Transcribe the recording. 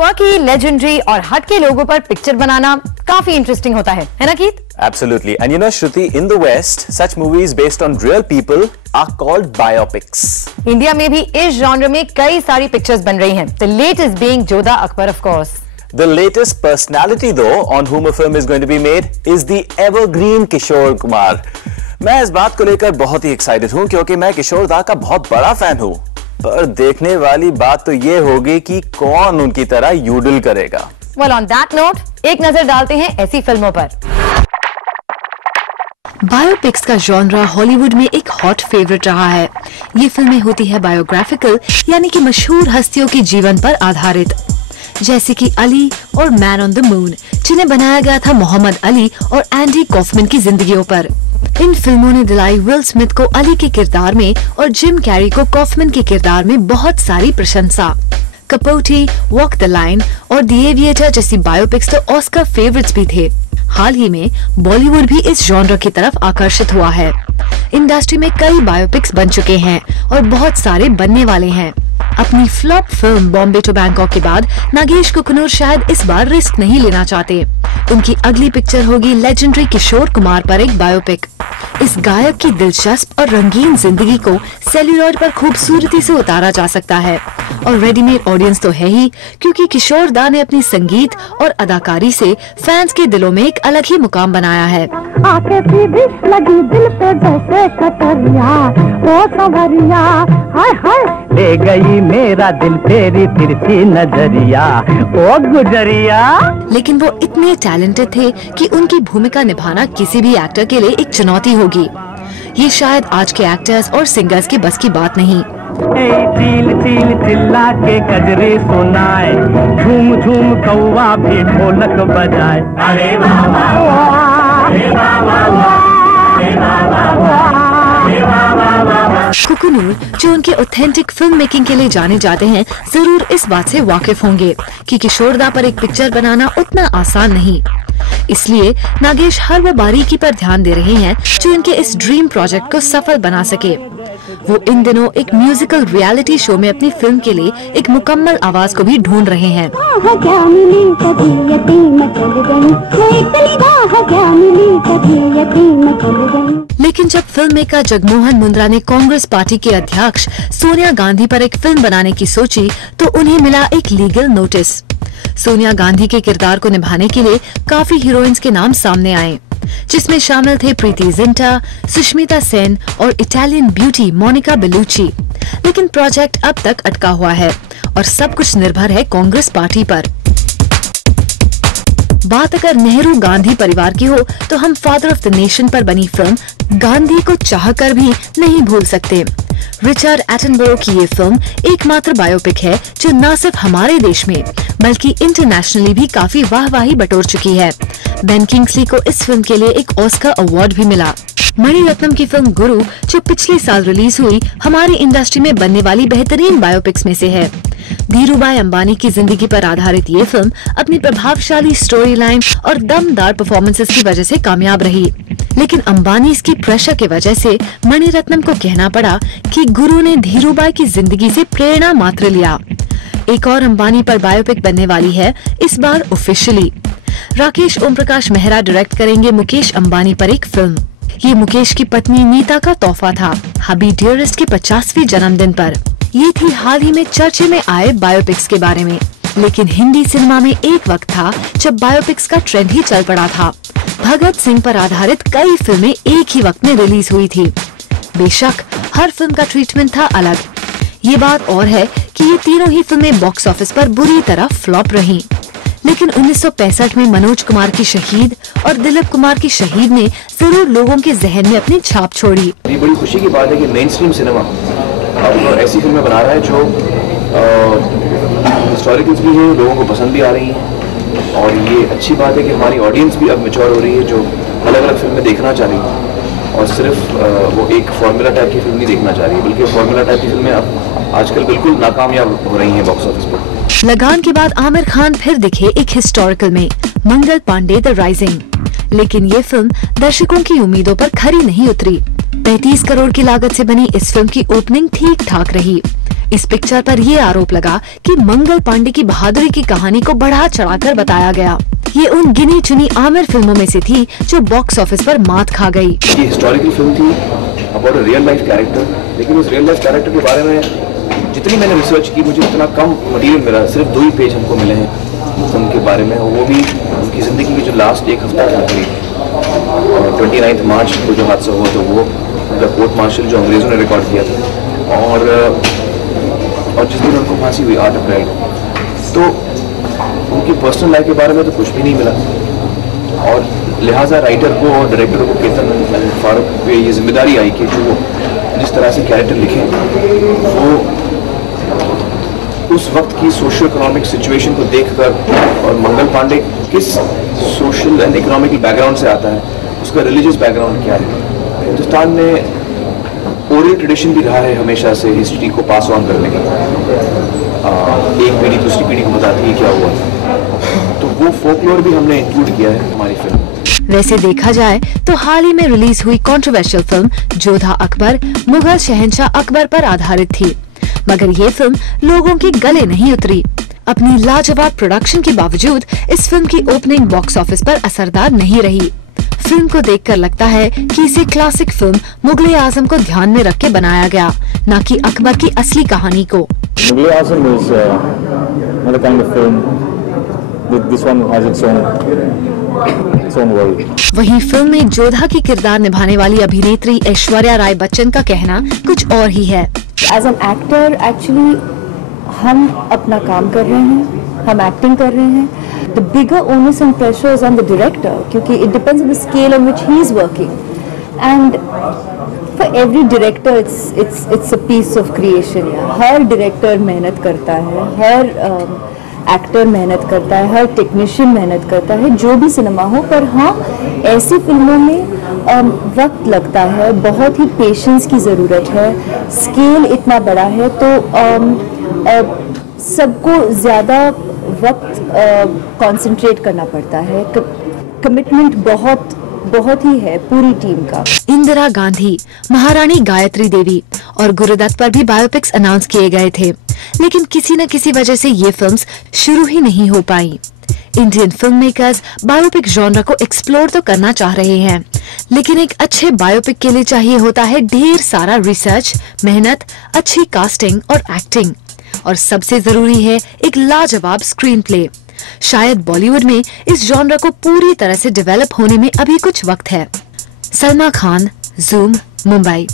Quirky, legendary और हटके लोगों पर पिक्चर बनाना काफी इंटरेस्टिंग होता है ना Keith? Absolutely. And you know, Shruti, in the West, such movies based on real people are called biopics. India में भी इस जॉनर में कई सारी पिक्चर्स बन रही हैं. The latest being Jodha Akbar, of course. The latest personality, though, on whom a film is going to be made is the evergreen Kishore Kumar. मैं इस बात को लेकर बहुत ही एक्साइटेड हूँ क्योंकि मैं किशोर दा का बहुत बड़ा फैन हूँ. पर देखने वाली बात तो ये होगी कि कौन उनकी तरह यूडल करेगा. Well, on that note, एक नजर डालते हैं ऐसी फिल्मों पर. बायोपिक्स का जॉनरा हॉलीवुड में एक हॉट फेवरेट रहा है. ये फिल्में होती है बायोग्राफिकल, यानी कि मशहूर हस्तियों के जीवन पर आधारित, जैसे कि अली और मैन ऑन द मून, जिन्हें बनाया गया था मोहम्मद अली और एंडी कॉफमैन की जिंदगियों पर. इन फिल्मों ने दिलाई विल स्मिथ को अली के किरदार में और जिम कैरी को कॉफमैन के किरदार में बहुत सारी प्रशंसा. कपोटी, वॉक द लाइन और द एविएटर जैसी बायोपिक्स तो ऑस्कर फेवरेट्स भी थे. हाल ही में बॉलीवुड भी इस जॉनर की तरफ आकर्षित हुआ है. इंडस्ट्री में कई बायोपिक्स बन चुके हैं और बहुत सारे बनने वाले हैं. अपनी flop film Bombay to Bangkok के बाद नागेश कुकनूर शायद इस बार रिस्क नहीं लेना चाहते. उनकी अगली पिक्चर होगी लेजेंडरी किशोर कुमार पर एक बायोपिक. इस गायक की दिलचस्प और रंगीन जिंदगी को सेल्यूलॉइड पर खूबसूरती से उतारा जा सकता है और रेडीमेड ऑडियंस तो है ही, क्योंकि किशोर दा ने अपनी संगीत और अदाकारी से फैंस के दिलों में एक अलग ही मुकाम बनाया है. लगी दिल पे जैसे कटरिया, ओ सवरिया, हाय हाय ले गई मेरा दिल तेरी तिरछी नजरिया, ओ गुजरिया. लेकिन वो इतने टैलेंटेड थे कि उनकी भूमिका निभाना किसी भी एक्टर के लिए एक चुनौती होगी. ये शायद आज के एक्टर्स और सिंगर्स के बस की बात नहीं. चील चील चिल्ला के कजरे सुनाए, झूम झूम कौवा भी ढोलक बजाए. अरे वाह वाह वाह, अरे वाह वाह वाह, अरे वाह वाह वाह, अरे वाह वाह वाह. कुकनूर, जो उनके ऑथेंटिक फिल्म मेकिंग के लिए जाने जाते हैं, जरूर इस बात से वाकिफ होंगे कि किशोर दा पर एक पिक्चर बनाना उतना आसान नहीं. इसलिए नागेश हर वो बारीकी पर ध्यान दे रहे हैं जो इनके इस ड्रीम प्रोजेक्ट को सफल बना सके. वो इन दिनों एक म्यूजिकल रियलिटी शो में अपनी फिल्म के लिए एक मुकम्मल आवाज को भी ढूंढ रहे हैं. लेकिन जब फिल्म मेकर जगमोहन मुंद्रा ने कांग्रेस पार्टी के अध्यक्ष सोनिया गांधी पर एक फिल्म बनाने की सोची तो उन्हें मिला एक लीगल नोटिस. सोनिया गांधी के किरदार को निभाने के लिए काफी हीरोइंस के नाम सामने आए, जिसमें शामिल थे प्रीति जिंटा, सुष्मिता सेन और इटालियन ब्यूटी मोनिका बेलुची. लेकिन प्रोजेक्ट अब तक अटका हुआ है और सब कुछ निर्भर है कांग्रेस पार्टी पर. बात अगर नेहरू गांधी परिवार की हो तो हम फादर ऑफ द नेशन पर बनी फिल्म गांधी को चाहकर भी नहीं भूल सकते. रिचर्ड एटनबरो की ये फिल्म एकमात्र बायोपिक है जो न सिर्फ हमारे देश में बल्कि इंटरनेशनली भी काफी वाहवाही बटोर चुकी है. बेन किंग्सली को इस फिल्म के लिए एक ऑस्कर अवार्ड भी मिला. मणिरत्नम की फिल्म गुरु, जो पिछले साल रिलीज हुई, हमारी इंडस्ट्री में बनने वाली बेहतरीन बायोपिक्स में से है. धीरूभाई अंबानी की जिंदगी पर आधारित ये फिल्म अपनी प्रभावशाली स्टोरी लाइन और दमदार परफॉर्मेंसेस की वजह से कामयाब रही. लेकिन अंबानी की प्रेशर की वजह से मणिरत्नम को कहना पड़ा कि गुरु ने धीरूभाई की जिंदगी से प्रेरणा मात्र लिया. एक और अंबानी पर बायोपिक बनने वाली है, इस बार ऑफिशियली. राकेश ओम प्रकाश मेहरा डायरेक्ट करेंगे मुकेश अंबानी पर एक फिल्म. ये मुकेश की पत्नी नीता का तोहफा था हबी डियरेस्ट के 50वें जन्मदिन पर. ये थी हाल ही में चर्चे में आए बायोपिक्स के बारे में. लेकिन हिंदी सिनेमा में एक वक्त था जब बायोपिक्स का ट्रेंड ही चल पड़ा था. भगत सिंह पर आधारित कई फिल्में एक ही वक्त में रिलीज हुई थी. बेशक हर फिल्म का ट्रीटमेंट था अलग. ये बात और है कि ये तीनों ही फिल्में बॉक्स ऑफिस पर बुरी तरह फ्लॉप रहीं. लेकिन 1965 में मनोज कुमार की शहीद और दिलीप कुमार की शहीद ने जरूर लोगों के जहन में अपनी छाप छोड़ी. ये बड़ी खुशी की बात है कि मेन स्ट्रीम सिनेमा अब ऐसी फिल्में बना रहा है जो हिस्टोरिकल्स भी हैं, लोगों को पसंद भी आ रही हैं. और ये अच्छी बात है कि हमारी ऑडियंस भी अब मैच्योर हो रही है, जो अलग अलग फिल्में देखना चाह रही है और सिर्फ वो एक फार्मूला टाइप की फिल्म नहीं देखना चाह रही है, बल्कि फार्मूला टाइप की फिल्में अब आजकल बिल्कुल नाकामयाब हो रही हैं बॉक्स ऑफिस पर. लगान के बाद आमिर खान फिर दिखे एक हिस्टोरिकल में, मंगल पांडे द राइजिंग. लेकिन ये फिल्म दर्शकों की उम्मीदों पर खरी नहीं उतरी. 35 करोड़ की लागत से बनी इस फिल्म की ओपनिंग ठीक ठाक रही. इस पिक्चर पर ये आरोप लगा कि मंगल पांडे की बहादुरी की कहानी को बढ़ा चढ़ाकर बताया गया। ये उन गिनी चुनी आमिर फिल्मों में से थी जो बॉक्स ऑफिस पर मात खा गई। ये हिस्टोरिकल फिल्म थी about a real life character, लेकिन उस रियल लाइफ कैरेक्टर के बारे में जितनी मैंने रिसर्च की मुझे उतना कम मटेरियल मिला। सिर्फ 2 ही पेज हमको मिले हैं उनके बारे में, और वो भी उनकी ज़िंदगी की जो लास्ट एक हफ्ता था करीब। और 29 मार्च को जो हादसा हुआ तो वो उनका कोर्ट मार्शल जो अंग्रेज़ों ने रिकॉर्ड किया था, और जिस दिन उनको फांसी हुई 8 अप्रैल को, तो उनकी पर्सनल लाइफ के बारे में तो कुछ भी नहीं मिला। और लिहाजा राइटर को और डायरेक्टर को केतन फारूक पे ये जिम्मेदारी आई कि जो जिस तरह से कैरेक्टर लिखें वो उस वक्त की सोशल इकोनॉमिक सिचुएशन को देखकर, और मंगल पांडे किस सोशल एंड इकोनॉमिकल बैकग्राउंड से आता है, उसका रिलीजियस बैकग्राउंड क्या है। हिंदुस्तान में ओरल ट्रेडिशन भी रहा है हमेशा से हिस्ट्री को पास ऑन करने का, एक पीढ़ी दूसरी पीढ़ी को बताती है क्या हुआ, तो वो फोकलोर भी हमने इंक्लूड किया है हमारी फिल्म। वैसे देखा जाए तो हाल ही में रिलीज हुई कंट्रोवर्शियल फिल्म जोधा अकबर मुगल शहंशाह अकबर पर आधारित थी, मगर ये फिल्म लोगों के गले नहीं उतरी। अपनी लाजवाब प्रोडक्शन के बावजूद इस फिल्म की ओपनिंग बॉक्स ऑफिस पर असरदार नहीं रही। फिल्म को देखकर लगता है कि इसे क्लासिक फिल्म मुगले आजम को ध्यान में रख के बनाया गया, न कि अकबर की असली कहानी को। मुगले आजम is another kind of film. This one has its own world. वहीं फिल्म में जोधा की किरदार निभाने वाली अभिनेत्री ऐश्वर्या राय बच्चन का कहना कुछ और ही है। एज एन एक्टर एक्चुअली हम अपना काम कर रहे हैं, हम एक्टिंग कर रहे हैं। The bigger onus and pressure is on the director, क्योंकि it depends on the scale on which he is working, and for every director it's a piece of creation. Her director मेहनत करता है, हर actor मेहनत करता है, हर technician मेहनत करता है, जो भी सिनेमा हो। पर हाँ, ऐसी फिल्मों में वक्त लगता है, बहुत ही पेशेंस की ज़रूरत है। स्केल इतना बड़ा है तो सबको ज़्यादा वक्त कंसंट्रेट करना पड़ता है। कमिटमेंट बहुत ही है पूरी टीम का। इंदिरा गांधी, महारानी गायत्री देवी और गुरुदत्त पर भी बायोपिक्स अनाउंस किए गए थे, लेकिन किसी न किसी वजह से ये फिल्म्स शुरू ही नहीं हो पाई। Indian film makers biopic genre को एक्सप्लोर तो करना चाह रहे हैं, लेकिन एक अच्छे बायोपिक के लिए चाहिए होता है ढेर सारा रिसर्च, मेहनत, अच्छी कास्टिंग और एक्टिंग, और सबसे जरूरी है एक लाजवाब स्क्रीन प्ले। शायद बॉलीवुड में इस जॉनर को पूरी तरह से डेवलप होने में अभी कुछ वक्त है। सलमा खान, ज़ूम, मुंबई।